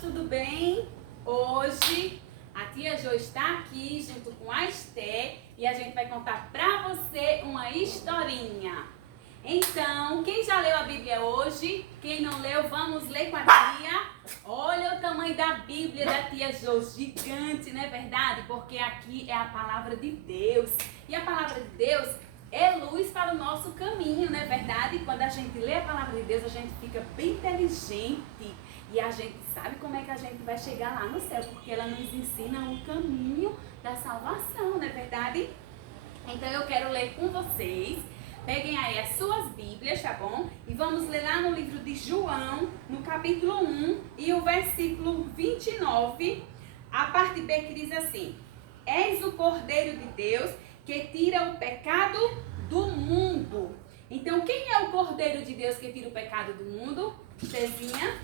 tudo bem? Hoje a tia Jo está aqui junto com a Esté e a gente vai contar pra você uma historinha. Então, quem já leu a Bíblia hoje? Quem não leu, vamos ler com a tia. Olha o tamanho da Bíblia da tia Jo, gigante, não é verdade? Porque aqui é a palavra de Deus. E a palavra de Deus é luz para o nosso caminho, não é verdade? Quando a gente lê a palavra de Deus, a gente fica bem inteligente. E a gente sabe como é que a gente vai chegar lá no céu, porque ela nos ensina o caminho da salvação, não é verdade? Então eu quero ler com vocês. Peguem aí as suas Bíblias, tá bom? E vamos ler lá no livro de João, no capítulo 1 e o versículo 29, a parte B que diz assim: És o Cordeiro de Deus que tira o pecado do mundo. Então, quem é o Cordeiro de Deus que tira o pecado do mundo? Cezinha?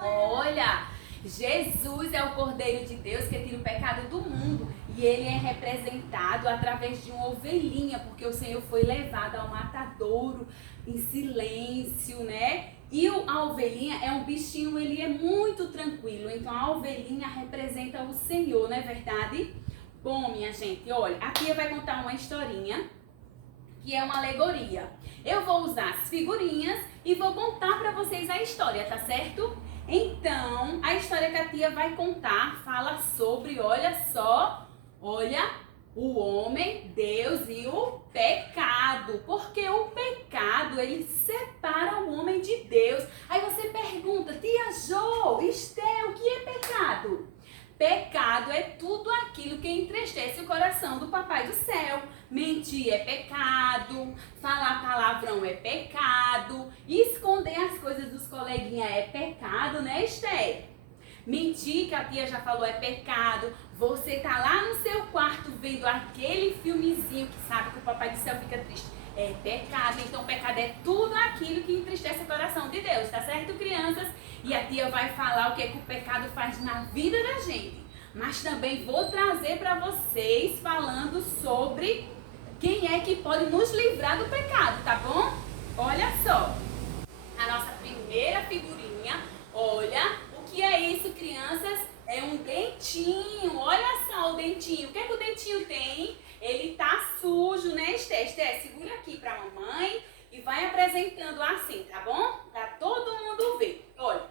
Olha, Jesus é o Cordeiro de Deus que tira o pecado do mundo. E ele é representado através de uma ovelhinha, porque o Senhor foi levado ao matadouro em silêncio, né? E a ovelhinha é um bichinho, ele é muito tranquilo. Então a ovelhinha representa o Senhor, não é verdade? Bom, minha gente, olha, aqui eu vai contar uma historinha que é uma alegoria. Eu vou usar as figurinhas e vou contar para vocês a história, tá certo? Então, a história que a tia vai contar fala sobre, olha só, olha, o homem, Deus e o pecado. Porque o pecado, ele separa o homem de Deus. Aí você pergunta, tia Jo, Esté, o que é pecado? Pecado é tudo aquilo que entristece o coração do Papai do Céu. Mentir é pecado, falar palavrão é pecado, esconder as coisas dos coleguinhas é pecado, né, Esté? Mentir, que a tia já falou, é pecado. Você tá lá no seu quarto vendo aquele filmezinho que sabe que o Papai do Céu fica triste. É pecado. Então, pecado é tudo aquilo que entristece o coração de Deus, tá certo, crianças? E a tia vai falar o que o pecado faz na vida da gente. Mas também vou trazer para vocês falando sobre quem é que pode nos livrar do pecado, tá bom? Olha só. A nossa primeira figurinha, olha, o que é isso, crianças? É um dentinho, olha só o dentinho. O que é que o dentinho tem? Ele tá sujo, né, Esté? Esté, segura aqui pra mamãe e vai apresentando assim, tá bom? Pra todo mundo ver. Olha,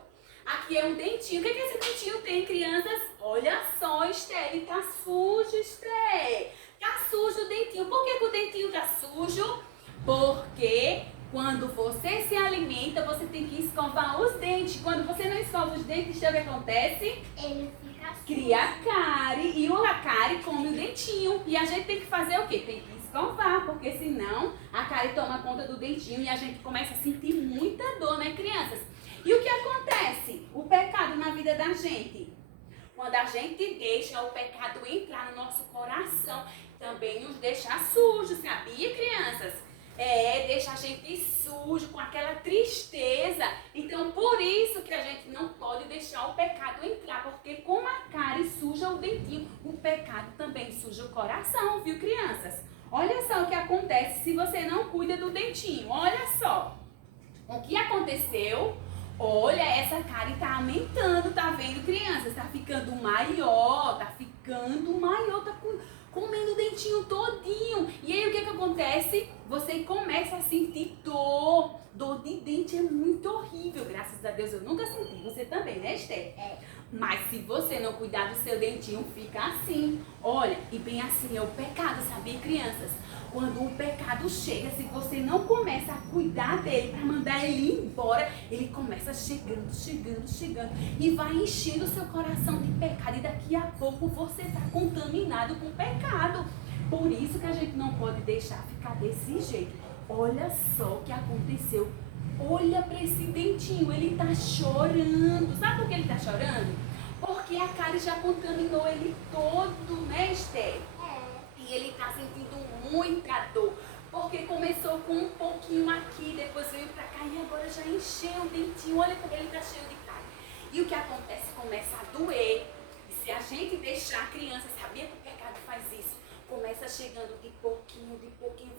aqui é um dentinho. O que é que esse dentinho tem, crianças? Olha só, Esté, ele tá sujo, Esté. Tá sujo o dentinho. Por que o dentinho tá sujo? Porque quando você se alimenta, você tem que escovar os dentes. Quando você não escova os dentes, o que acontece? Ele fica sujo. Cria cárie e a cárie come o dentinho. E a gente tem que fazer o quê? Tem que escovar, porque senão a cárie toma conta do dentinho e a gente começa a sentir muita dor, né, crianças? E o que acontece? O pecado na vida da gente. Quando a gente deixa o pecado entrar no nosso coração, também nos deixa sujos, sabia, crianças? Deixa a gente sujo, com aquela tristeza. Então, por isso que a gente não pode deixar o pecado entrar, porque como a cárie suja o dentinho, o pecado também suja o coração, viu, crianças? Olha só o que acontece se você não cuida do dentinho, olha só. O que aconteceu? Olha, essa cárie tá aumentando, tá vendo, crianças? Tá ficando maior, tá comendo o dentinho todinho. E aí o que acontece? Você começa a sentir dor. Dor de dente é muito horrível. Graças a Deus eu nunca senti. Você também, né, Esté? É. Mas se você não cuidar do seu dentinho, fica assim. Olha, e bem assim é o pecado, sabia, crianças? Quando o pecado chega, se você não começa a cuidar dele para mandar ele embora, ele começa chegando e vai enchendo o seu coração de pecado. E daqui a pouco você está contaminado com o pecado. Por isso que a gente não pode deixar ficar desse jeito. Olha só o que aconteceu. Olha para esse dentinho, ele está chorando. Sabe por que ele está chorando? Porque a cárie já contaminou ele todo, né, Esté? E ele está sentindo muita dor, porque começou com um pouquinho aqui, depois veio pra cá e agora já encheu o dentinho. Olha como ele tá cheio de cárie. E o que acontece? Começa a doer. E se a gente deixar a criança, sabia que o pecado faz isso? começa chegando de pouquinho,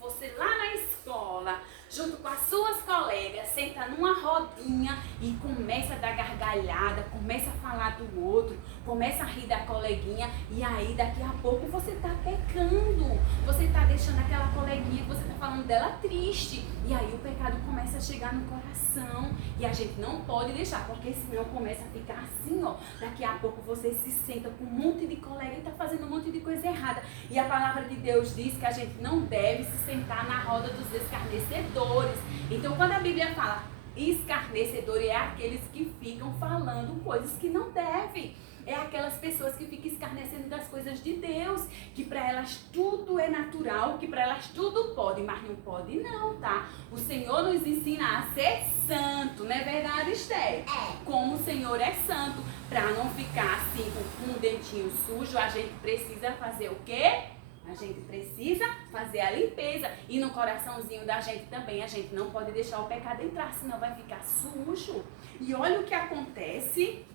você lá na escola, junto com as suas colegas, senta numa rodinha e começa a dar gargalhada, começa a falar do outro, começa a rir da coleguinha, e aí daqui a pouco você tá pecando, você tá deixando aquela coleguinha que você tá falando dela triste, e aí o pecado começa a chegar no coração, e a gente não pode deixar, porque senão começa a ficar assim, ó, daqui a pouco você se senta com um monte de colega e tá fazendo um monte de coisa errada, e a palavra de Deus diz que a gente não deve se sentar na roda dos escarnecedores. Então quando a Bíblia fala escarnecedor, é aqueles que ficam falando coisas que não devem. É aquelas pessoas que ficam escarnecendo das coisas de Deus, que para elas tudo é natural, que para elas tudo pode, mas não pode não, tá? O Senhor nos ensina a ser santo, não é verdade, Esther? Como o Senhor é santo, para não ficar assim com um dentinho sujo, a gente precisa fazer o quê? A gente precisa fazer a limpeza. E no coraçãozinho da gente também, a gente não pode deixar o pecado entrar, senão vai ficar sujo. E olha o que acontece.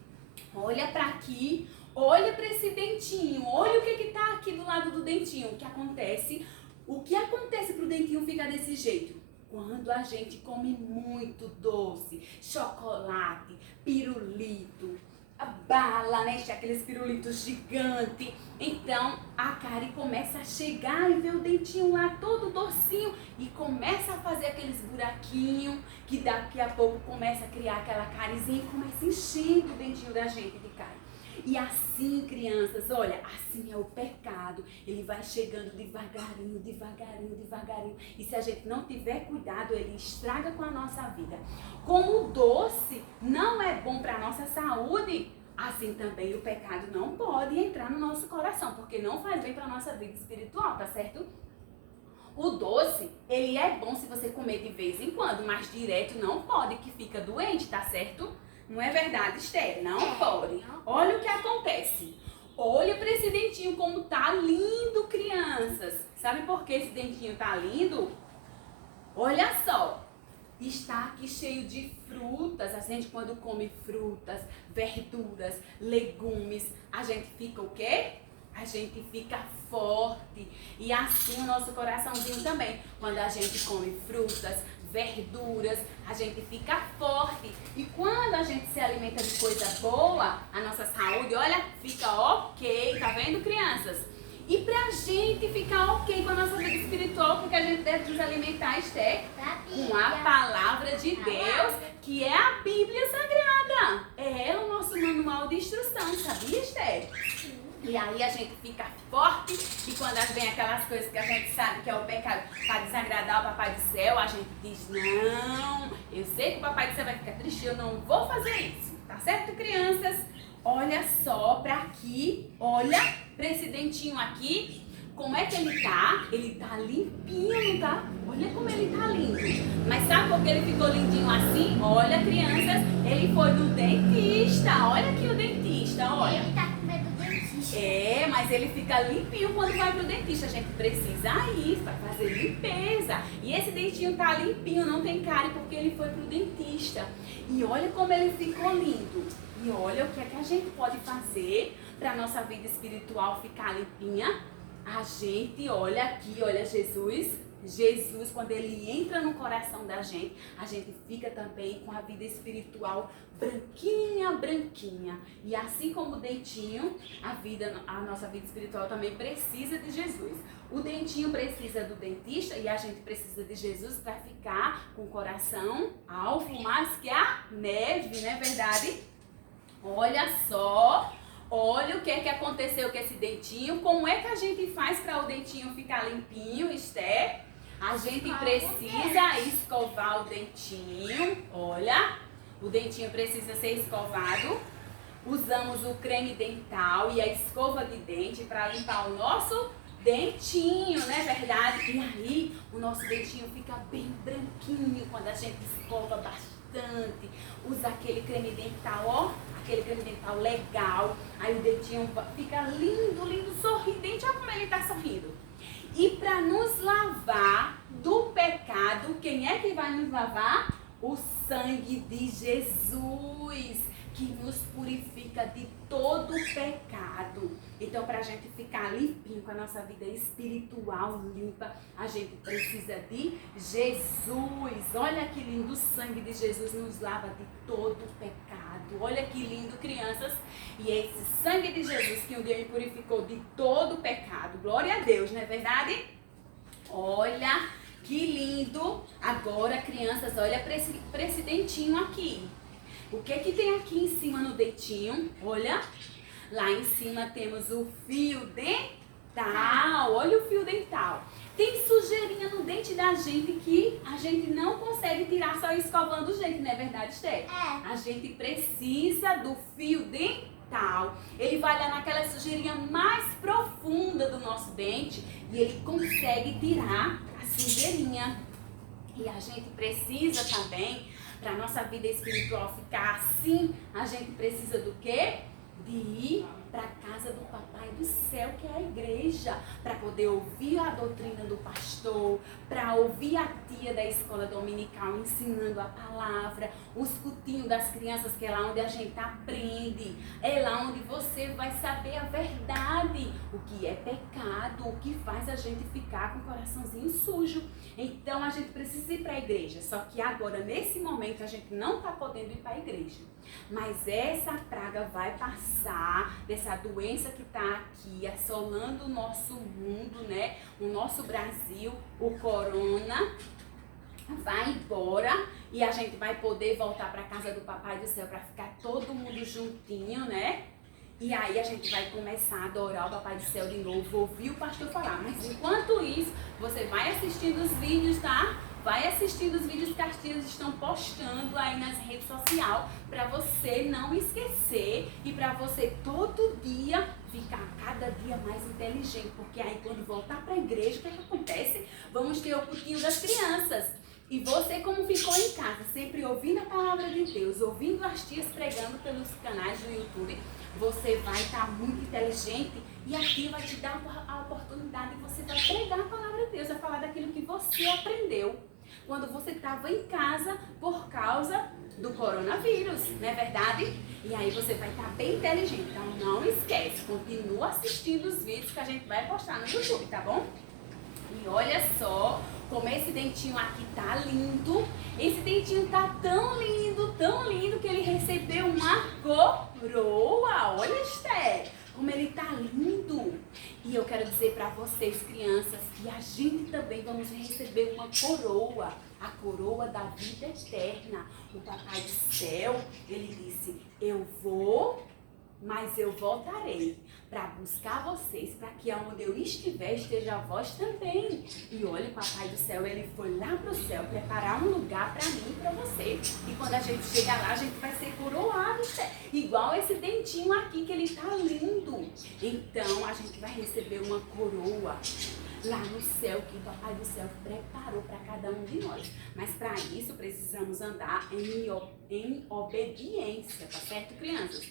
Olha para aqui, olha para esse dentinho, olha o que tá aqui do lado do dentinho. O que acontece pro dentinho ficar desse jeito? Quando a gente come muito doce, chocolate, pirulito, a bala, né? Aqueles pirulitos gigantes. Então a cárie começa a chegar e ver o dentinho lá todo docinho e começa a fazer aqueles buraquinhos que daqui a pouco começa a criar aquela cáriezinha e começa enchendo o dentinho da gente de cárie. E assim, crianças, olha, assim é o pecado. Ele vai chegando devagarinho, devagarinho, devagarinho. E se a gente não tiver cuidado, ele estraga com a nossa vida. Como o doce não é bom para a nossa saúde, assim também o pecado não pode entrar no nosso coração, porque não faz bem para a nossa vida espiritual, tá certo? O doce, ele é bom se você comer de vez em quando, mas direto não pode, que fica doente, tá certo? Não é verdade, Esther? Não pode. Olha o que acontece. Olha para esse dentinho como tá lindo, crianças. Sabe por que esse dentinho tá lindo? Olha só. Está aqui cheio de frutas. A gente quando come frutas, verduras, legumes, a gente fica o quê? A gente fica forte. E assim o nosso coraçãozinho também. Quando a gente come frutas, verduras, a gente fica forte. E quando a gente se alimenta de coisa boa, a nossa saúde, olha, fica ok. Tá vendo, crianças? E pra gente ficar ok com a nossa vida espiritual, porque a gente deve nos alimentar, Esther, com a palavra de Deus, que é a Bíblia Sagrada. É o nosso manual de instrução, sabia, Esther? E aí a gente fica forte, e quando vem aquelas coisas que a gente sabe que é o pecado para desagradar o Papai do Céu, a gente diz, não, eu sei que o Papai do Céu vai ficar triste, eu não vou fazer isso. Tá certo, crianças? Olha só pra aqui, olha pra esse dentinho aqui, como é que ele tá? Ele tá limpinho, não tá? Olha como ele tá lindo. Mas sabe por que ele ficou lindinho assim? Olha, crianças, ele foi no dentista. Olha aqui o dentista, olha. Ele tá com medo do dentista. É, mas ele fica limpinho quando vai pro dentista. A gente precisa ir para fazer limpeza. E esse dentinho tá limpinho, não tem cárie porque ele foi pro dentista. E olha como ele ficou lindo. E olha o que é que a gente pode fazer para nossa vida espiritual ficar limpinha. A gente olha aqui, olha Jesus. Jesus, quando ele entra no coração da gente, a gente fica também com a vida espiritual branquinha, branquinha. E assim como o dentinho, a nossa vida espiritual também precisa de Jesus. O dentinho precisa do dentista e a gente precisa de Jesus para ficar com o coração alvo mais que a neve, não é verdade? Olha só, olha o que é que aconteceu com esse dentinho. Como é que a gente faz para o dentinho ficar limpinho, Esther? A gente precisa escovar o dentinho. Olha, o dentinho precisa ser escovado. Usamos o creme dental e a escova de dente para limpar o nosso dentinho, não é verdade? E aí o nosso dentinho fica bem branquinho quando a gente escova bastante. Usa aquele creme dental, ó, aquele creme dental legal. Aí o dentinho fica lindo, lindo, sorridente. Olha como ele tá sorrindo. E para nos lavar do pecado, quem é que vai nos lavar? O sangue de Jesus. que nos purifica de todo pecado. Então, para a gente ficar limpinho com a nossa vida espiritual limpa, a gente precisa de Jesus. Olha que lindo, o sangue de Jesus nos lava de todo pecado. Olha que lindo, crianças. E é esse sangue de Jesus que um dia me purificou de todo pecado. Glória a Deus, não é verdade? Olha que lindo. Agora, crianças, olha para esse dentinho aqui. O que tem aqui em cima no dentinho? Olha, lá em cima temos o fio dental. Olha o fio dental. Tem sujeirinha no dente da gente que a gente não consegue tirar só escovando o dente, não é verdade, Esther? É. A gente precisa do fio dental. Ele vai lá naquela sujeirinha mais profunda do nosso dente e ele consegue tirar a sujeirinha. E a gente precisa também, para a nossa vida espiritual ficar assim, a gente precisa do quê? De ir para a casa do Papai do Céu, que é a igreja, para poder ouvir a doutrina do pastor, para ouvir a tia da escola dominical ensinando a palavra, os cultinhos das crianças, que é lá onde a gente aprende, é lá onde você vai saber a verdade, o que é pecado, o que faz a gente ficar com o coraçãozinho sujo. Então a gente precisa ir para a igreja, só que agora nesse momento a gente não está podendo ir para a igreja. Mas essa praga vai passar, dessa doença que está aqui assolando o nosso mundo, né? O nosso Brasil, o corona vai embora e a gente vai poder voltar para a casa do Papai do Céu para ficar todo mundo juntinho, né? E aí a gente vai começar a adorar o Papai do Céu de novo, ouvir o pastor falar. Mas enquanto isso, você vai assistindo os vídeos, tá? Vai assistindo os vídeos que as tias estão postando aí nas redes sociais para você não esquecer e para você todo dia ficar cada dia mais inteligente. Porque aí quando voltar para a igreja, o que acontece? Vamos ter o cultinho das crianças. E você, como ficou em casa, sempre ouvindo a palavra de Deus, ouvindo as tias pregando pelos canais do YouTube, você vai estar muito inteligente e aqui vai te dar a oportunidade de você vai pregar a palavra de Deus, vai falar daquilo que você aprendeu quando você estava em casa por causa do coronavírus, não é verdade? E aí você vai estar bem inteligente. Então não esquece, continua assistindo os vídeos que a gente vai postar no YouTube, tá bom? E olha só como esse dentinho aqui tá lindo. Esse dentinho tá tão lindo que ele recebeu uma coroa. Olha, Esther, como ele tá lindo. E eu quero dizer para vocês, crianças, que a gente também vamos receber uma coroa. A coroa da vida eterna. O Papai do Céu, ele disse, eu vou, mas eu voltarei para buscar vocês, para que aonde eu estiver, esteja vós também. E olha, o Papai do Céu, ele foi lá para o céu preparar um lugar para mim e para você. E quando a gente chegar lá, a gente vai ser coroado, igual esse dentinho aqui, que ele tá lindo. Então, a gente vai receber uma coroa lá no céu, que o Papai do Céu preparou para cada um de nós. Mas para isso, precisamos andar em obediência, tá certo, crianças?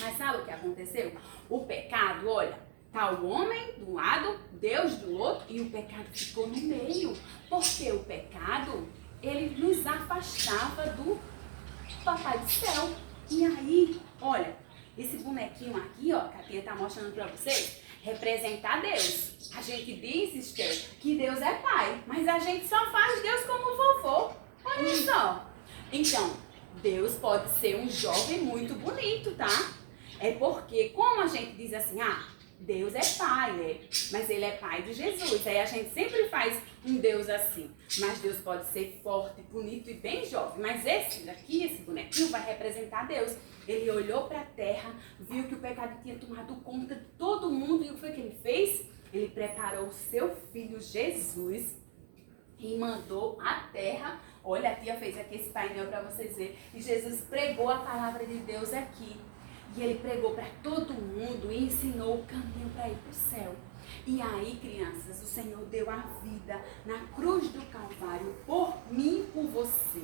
Mas sabe o que aconteceu? O pecado, olha, tá o homem de um lado, Deus do outro, e o pecado ficou no meio. Porque o pecado, ele nos afastava do Papai do Céu. E aí, olha, esse bonequinho aqui, ó, que a tia tá mostrando pra vocês, representa Deus. A gente diz, Esther, que Deus é pai, mas a gente só faz Deus como vovô. Olha só. Então, Deus pode ser um jovem muito bonito, tá? É porque, como a gente diz assim, Deus é pai, mas ele é pai de Jesus. Aí a gente sempre faz um Deus assim. Mas Deus pode ser forte, bonito e bem jovem. Mas esse daqui, esse bonequinho, vai representar Deus. Ele olhou para a terra, viu que o pecado tinha tomado conta de todo mundo. E o que foi que ele fez? Ele preparou o seu filho Jesus e mandou a terra. Olha, a tia fez aqui esse painel para vocês verem. E Jesus pregou a palavra de Deus aqui. E ele pregou para todo mundo e ensinou o caminho para ir para o céu. E aí, crianças, o Senhor deu a vida na cruz do Calvário por mim e por você.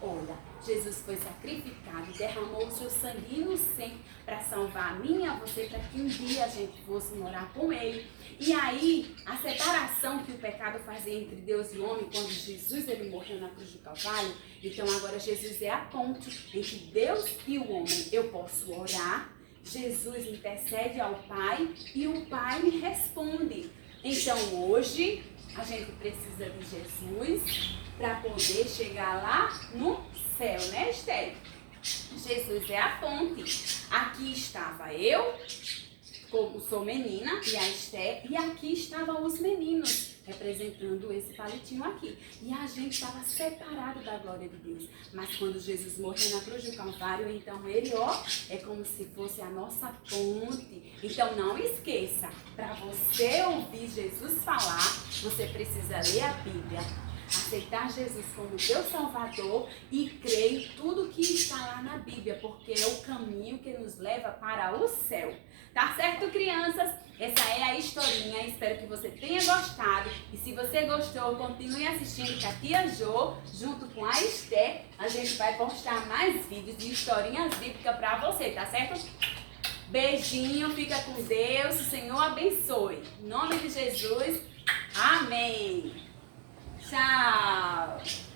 Olha, Jesus foi sacrificado e derramou o seu sangue inocente para salvar a mim e a você, para que um dia a gente fosse morar com ele. E aí, a separação que o pecado fazia entre Deus e o homem, quando Jesus ele morreu na cruz do Calvário, então agora Jesus é a ponte entre Deus e o homem. Eu posso orar, Jesus intercede ao Pai e o Pai me responde. Então hoje a gente precisa de Jesus para poder chegar lá no céu, né, Esther? Jesus é a ponte. Aqui estava eu, como sou menina, e a Esther, e aqui estavam os meninos, representando esse palitinho aqui. E a gente estava separado da glória de Deus. Mas quando Jesus morreu na cruz do Calvário, então ele, é como se fosse a nossa ponte. Então não esqueça, para você ouvir Jesus falar, você precisa ler a Bíblia, aceitar Jesus como teu Salvador e crer em tudo que está lá na Bíblia, porque é o caminho que nos leva para o céu. Tá certo, crianças? Essa é a historinha. Espero que você tenha gostado. E se você gostou, continue assistindo, que a tia Jo, junto com a Esther, a gente vai postar mais vídeos de historinhas bíblicas para você, tá certo? Beijinho, fica com Deus, o Senhor abençoe. Em nome de Jesus, amém. Tchau.